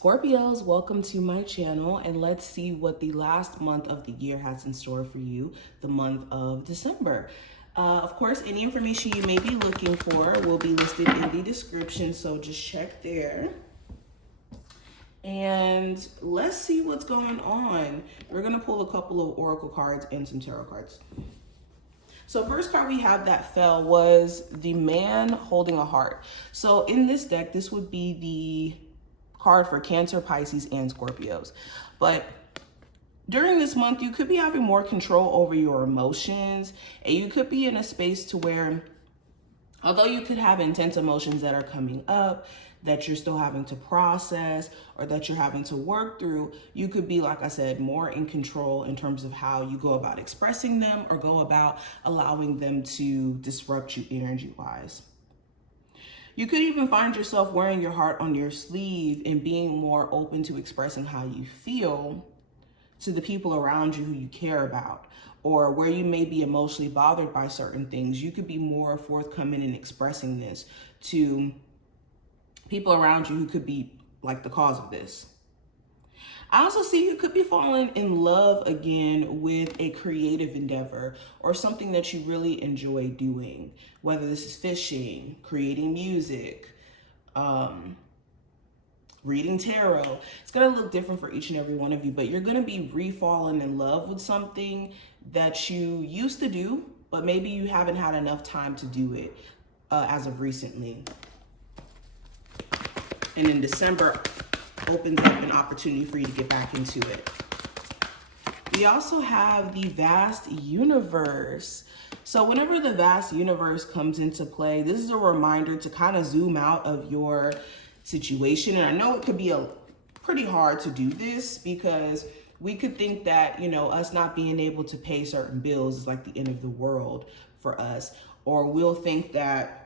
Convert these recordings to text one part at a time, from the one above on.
Scorpios, welcome to my channel, and let's see what the last month of the year has in store for you, the month of December. Of course, any information you may be looking for will be listed in the description, so just check there. And let's see what's going on. We're going to pull a couple of oracle cards and some tarot cards. So first card we have that fell was the man holding a heart. So in this deck, this would be the card for Cancer, Pisces, and Scorpios. But during this month, you could be having more control over your emotions, and you could be in a space to where, although you could have intense emotions that are coming up, that you're still having to process or that you're having to work through, you could be, like I said, more in control in terms of how you go about expressing them or go about allowing them to disrupt you energy-wise. You could even find yourself wearing your heart on your sleeve and being more open to expressing how you feel to the people around you who you care about, or where you may be emotionally bothered by certain things. You could be more forthcoming in expressing this to people around you who could be like the cause of this. I also see you could be falling in love again with a creative endeavor or something that you really enjoy doing, whether this is fishing, creating music, reading tarot. It's going to look different for each and every one of you, but you're going to be re-falling in love with something that you used to do, but maybe you haven't had enough time to do it as of recently. And in December opens up an opportunity for you to get back into it. We also have the vast universe. So whenever the vast universe comes into play, this is a reminder to kind of zoom out of your situation. And I know it could be pretty hard to do this because we could think that, us not being able to pay certain bills is like the end of the world for us. Or we'll think that,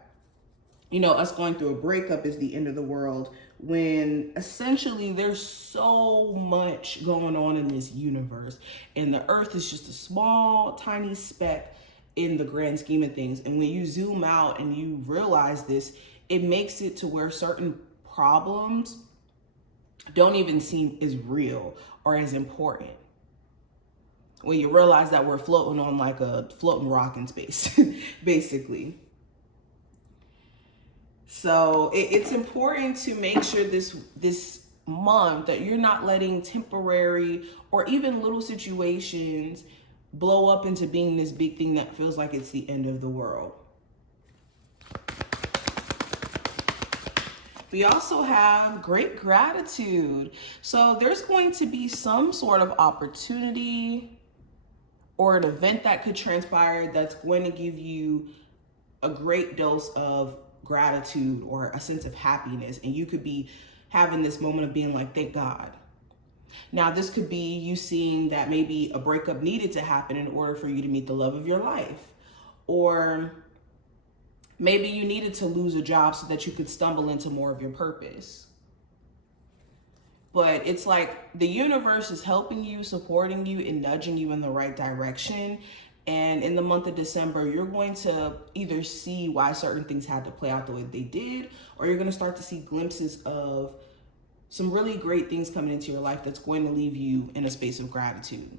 us going through a breakup is the end of the world, when essentially there's so much going on in this universe, and the earth is just a small, tiny speck in the grand scheme of things. And when you zoom out and you realize this, it makes it to where certain problems don't even seem as real or as important. When you realize that we're floating on like a floating rock in space, basically. So it's important to make sure this month that you're not letting temporary or even little situations blow up into being this big thing that feels like it's the end of the world. We also have great gratitude. So there's going to be some sort of opportunity or an event that could transpire that's going to give you a great dose of gratitude or a sense of happiness, and you could be having this moment of being like, thank God. Now this could be you seeing that maybe a breakup needed to happen in order for you to meet the love of your life, or maybe you needed to lose a job so that you could stumble into more of your purpose. But it's like the universe is helping you, supporting you, and nudging you in the right direction. And in the month of December, you're going to either see why certain things had to play out the way they did, or you're going to start to see glimpses of some really great things coming into your life that's going to leave you in a space of gratitude.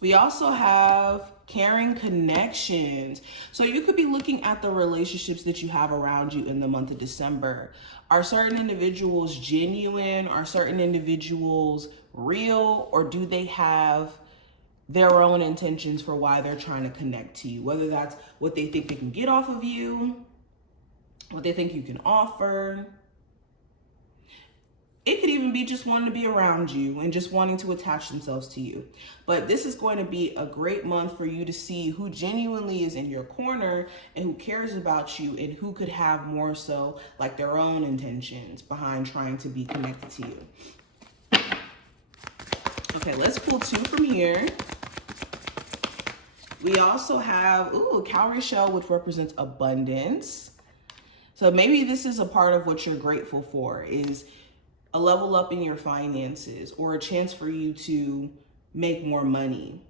We also have caring connections. So you could be looking at the relationships that you have around you in the month of December. Are certain individuals genuine? Are certain individuals real? Or do they have their own intentions for why they're trying to connect to you? Whether that's what they think they can get off of you, what they think you can offer. It could even be just wanting to be around you and just wanting to attach themselves to you. But this is going to be a great month for you to see who genuinely is in your corner and who cares about you, and who could have more so like their own intentions behind trying to be connected to you. Okay, let's pull two from here. We also have, cowrie shell, which represents abundance. So maybe this is a part of what you're grateful for, is a level up in your finances, or a chance for you to make more money.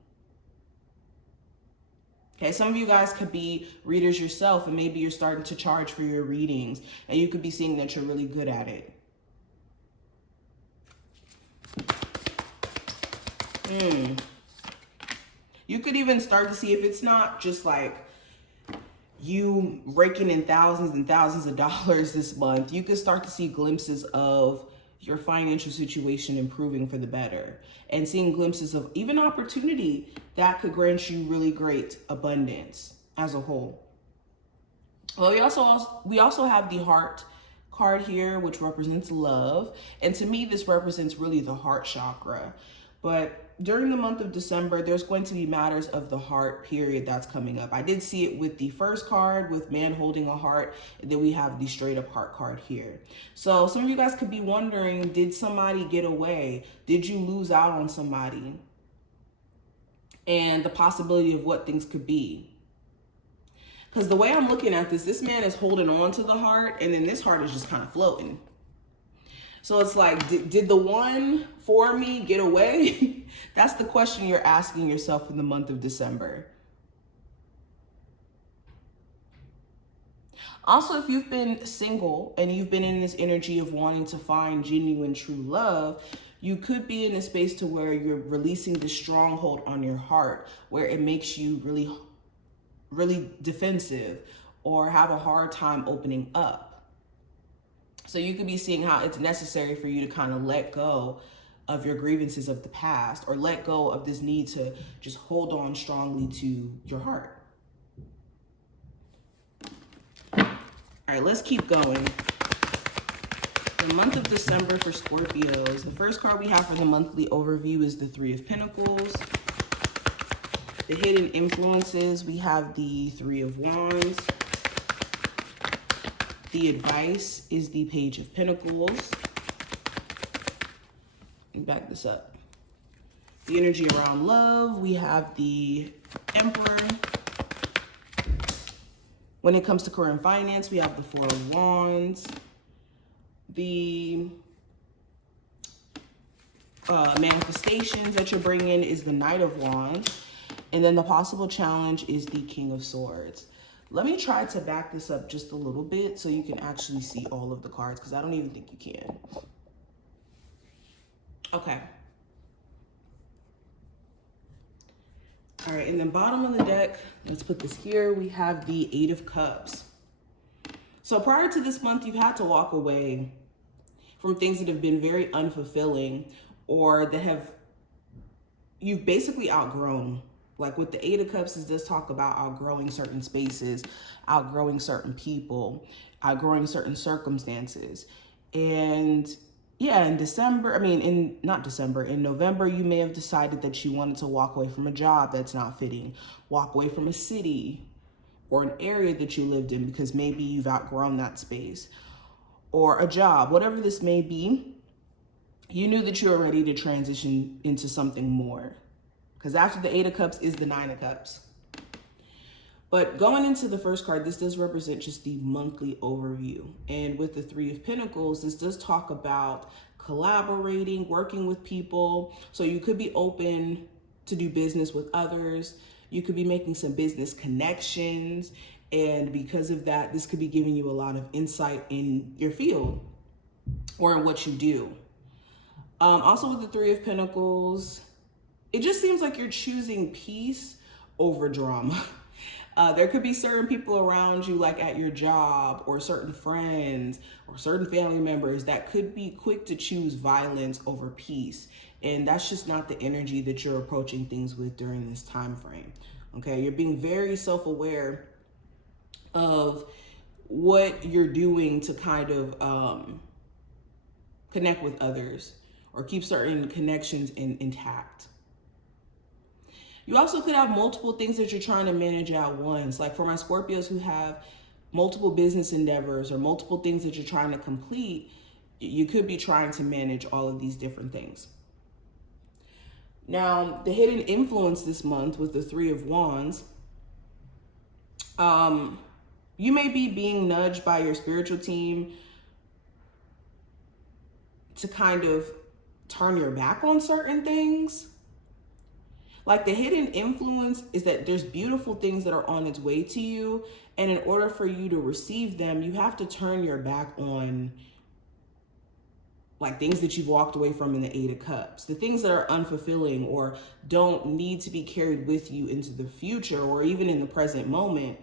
Okay, some of you guys could be readers yourself, and maybe you're starting to charge for your readings, and you could be seeing that you're really good at it. You could even start to see, if it's not just like you raking in thousands and thousands of dollars this month, you could start to see glimpses of your financial situation improving for the better, and seeing glimpses of even opportunity that could grant you really great abundance as a whole. Well, we also have the heart card here, which represents love, and to me this represents really the heart chakra. But during the month of December, there's going to be matters of the heart period that's coming up. I did see it with the first card with man holding a heart, and then we have the straight up heart card here. So some of you guys could be wondering, did somebody get away? Did you lose out on somebody? And the possibility of what things could be. Because the way I'm looking at this man is holding on to the heart, and then this heart is just kind of floating. So it's like, did the one for me get away? That's the question you're asking yourself in the month of December. Also, if you've been single and you've been in this energy of wanting to find genuine true love, you could be in a space to where you're releasing the stronghold on your heart, where it makes you really defensive or have a hard time opening up. So you could be seeing how it's necessary for you to kind of let go of your grievances of the past, or let go of this need to just hold on strongly to your heart. All right, let's keep going. The month of December for Scorpios. The first card we have for the monthly overview is the Three of Pentacles. The hidden influences, we have the Three of Wands. The advice is the Page of Pentacles. Let me back this up. The energy around love, we have the Emperor. When it comes to career and finance, we have the Four of Wands. The manifestations that you're bringing is the Knight of Wands. And then the possible challenge is the King of Swords. Let me try to back this up just a little bit so you can actually see all of the cards, because I don't even think you can. Okay. All right, and then bottom of the deck, let's put this here. We have the Eight of Cups. So prior to this month, you've had to walk away from things that have been very unfulfilling, or that you've basically outgrown. Like with the Eight of Cups, is this talk about outgrowing certain spaces, outgrowing certain people, outgrowing certain circumstances. And yeah, in November, you may have decided that you wanted to walk away from a job that's not fitting, walk away from a city or an area that you lived in because maybe you've outgrown that space, or a job, whatever this may be. You knew that you were ready to transition into something more. Because after the Eight of Cups is the Nine of Cups. But going into the first card, this does represent just the monthly overview. And with the Three of Pentacles, this does talk about collaborating, working with people. So you could be open to do business with others. You could be making some business connections. And because of that, this could be giving you a lot of insight in your field or in what you do. Also with the Three of Pentacles, it just seems like you're choosing peace over drama. There could be certain people around you, like at your job, or certain friends or certain family members, that could be quick to choose violence over peace. And that's just not the energy that you're approaching things with during this time frame. Okay, you're being very self-aware of what you're doing to kind of connect with others or keep certain connections intact. You also could have multiple things that you're trying to manage at once. Like for my Scorpios who have multiple business endeavors or multiple things that you're trying to complete, you could be trying to manage all of these different things. Now, the hidden influence this month with the Three of Wands, you may be being nudged by your spiritual team to kind of turn your back on certain things. Like the hidden influence is that there's beautiful things that are on its way to you. And in order for you to receive them, you have to turn your back on like things that you've walked away from in the Eight of Cups, the things that are unfulfilling or don't need to be carried with you into the future or even in the present moment.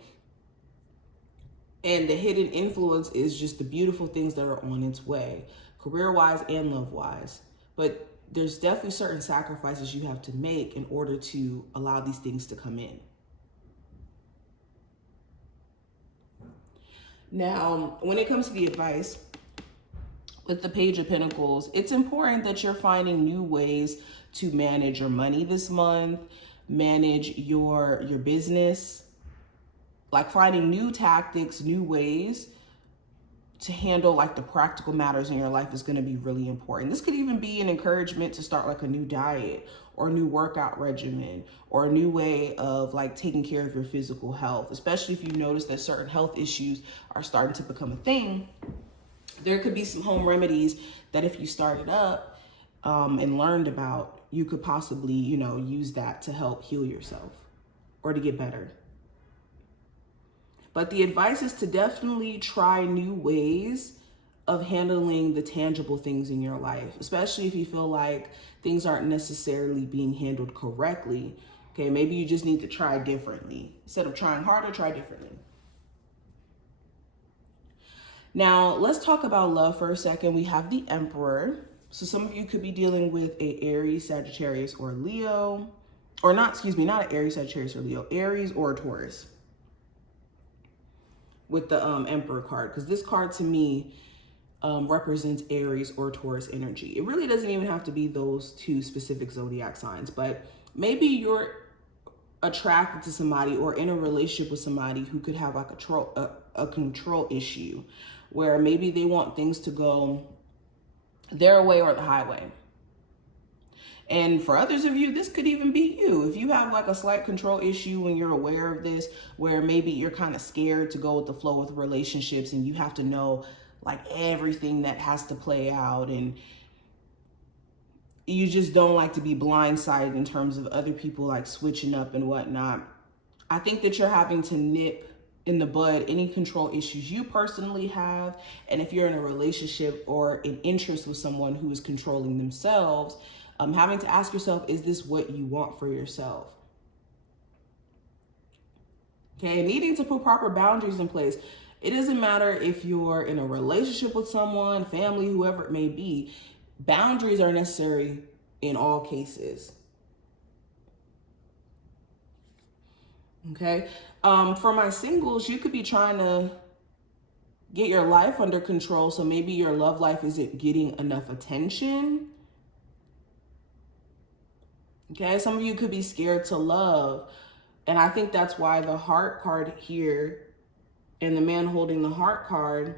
And the hidden influence is just the beautiful things that are on its way, career-wise and love-wise. But there's definitely certain sacrifices you have to make in order to allow these things to come in. Now, when it comes to the advice, with the Page of Pentacles, it's important that you're finding new ways to manage your money this month, manage your business, like finding new tactics, new ways to handle like the practical matters in your life is going to be really important. This could even be an encouragement to start like a new diet or a new workout regimen or a new way of like taking care of your physical health, especially if you notice that certain health issues are starting to become a thing. There could be some home remedies that if you started up and learned about, you could possibly, you know, use that to help heal yourself or to get better. But the advice is to definitely try new ways of handling the tangible things in your life, especially if you feel like things aren't necessarily being handled correctly. Okay, maybe you just need to try differently. Instead of trying harder, try differently. Now, let's talk about love for a second. We have the Emperor. So some of you could be dealing with a Aries, Sagittarius, or Leo. Or not an Aries, Sagittarius, or Leo. Aries or Taurus. With the Emperor card. Because this card to me represents Aries or Taurus energy. It really doesn't even have to be those two specific zodiac signs. But maybe you're attracted to somebody or in a relationship with somebody who could have like a control issue, where maybe they want things to go their way or the highway. And for others of you, this could even be you. If you have like a slight control issue and you're aware of this, where maybe you're kind of scared to go with the flow with relationships and you have to know like everything that has to play out, and you just don't like to be blindsided in terms of other people like switching up and whatnot. I think that you're having to nip in the bud any control issues you personally have. And if you're in a relationship or an interest with someone who is controlling themselves, having to ask yourself, is this what you want for yourself? Okay, needing to put proper boundaries in place. It doesn't matter if you're in a relationship with someone, family, whoever it may be. Boundaries are necessary in all cases. Okay. For my singles, you could be trying to get your life under control. So maybe your love life isn't getting enough attention. Okay. Some of you could be scared to love. And I think that's why the Heart card here and the man holding the Heart card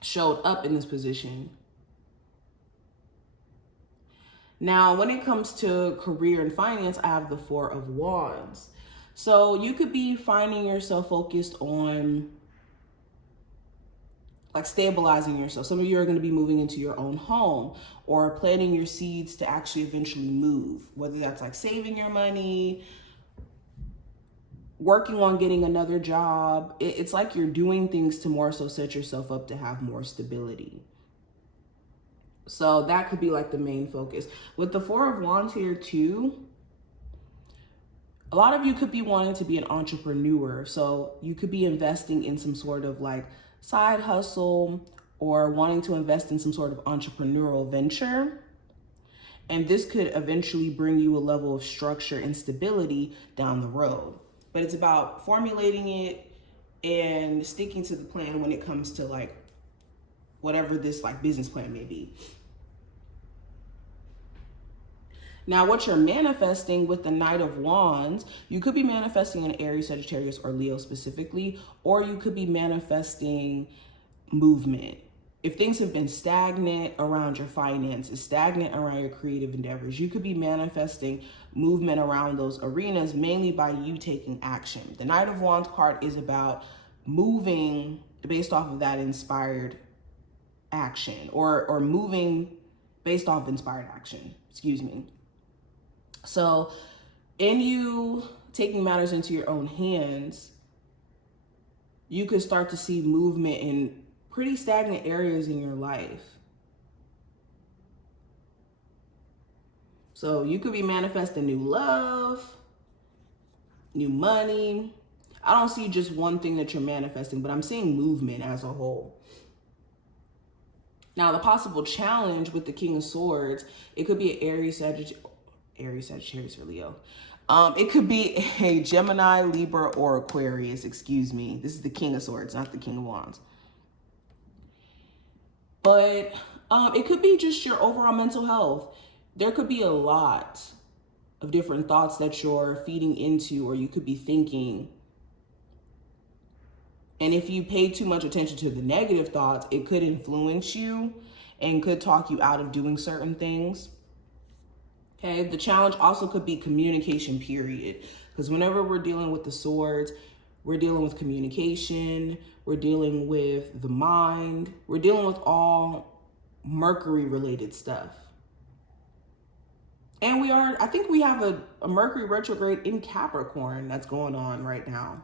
showed up in this position. Now, when it comes to career and finance, I have the Four of Wands. So you could be finding yourself focused on like stabilizing yourself. Some of you are going to be moving into your own home or planting your seeds to actually eventually move, whether that's like saving your money, working on getting another job. It's like you're doing things to more so set yourself up to have more stability. So that could be like the main focus. With the Four of Wands here too, a lot of you could be wanting to be an entrepreneur. So you could be investing in some sort of like side hustle or wanting to invest in some sort of entrepreneurial venture. And this could eventually bring you a level of structure and stability down the road. But it's about formulating it and sticking to the plan when it comes to like whatever this like business plan may be. Now, what you're manifesting with the Knight of Wands, you could be manifesting an Aries, Sagittarius, or Leo specifically, or you could be manifesting movement. If things have been stagnant around your finances, stagnant around your creative endeavors, you could be manifesting movement around those arenas, mainly by you taking action. The Knight of Wands card is about moving based off of that inspired action, or moving based off inspired action, excuse me. So in you taking matters into your own hands, you could start to see movement in pretty stagnant areas in your life. So you could be manifesting new love, new money. I don't see just one thing that you're manifesting, but I'm seeing movement as a whole. Now, the possible challenge with the King of Swords, it could be an Aries, Sagittarius, or Leo. It could be a Gemini, Libra, or Aquarius. Excuse me. This is the King of Swords, not the King of Wands. But it could be just your overall mental health. There could be a lot of different thoughts that you're feeding into, or you could be thinking. And if you pay too much attention to the negative thoughts, it could influence you and could talk you out of doing certain things. Okay, the challenge also could be communication, period. Because whenever we're dealing with the swords, we're dealing with communication, we're dealing with the mind, we're dealing with all Mercury related stuff. And I think we have a Mercury retrograde in Capricorn that's going on right now.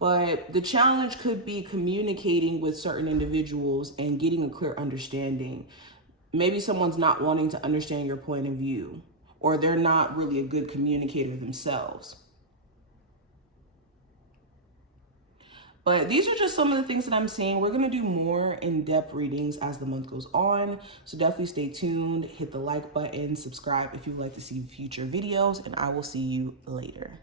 But the challenge could be communicating with certain individuals and getting a clear understanding. Maybe someone's not wanting to understand your point of view, or they're not really a good communicator themselves. But these are just some of the things that I'm seeing. We're going to do more in-depth readings as the month goes on. So definitely stay tuned, hit the like button, subscribe if you'd like to see future videos, and I will see you later.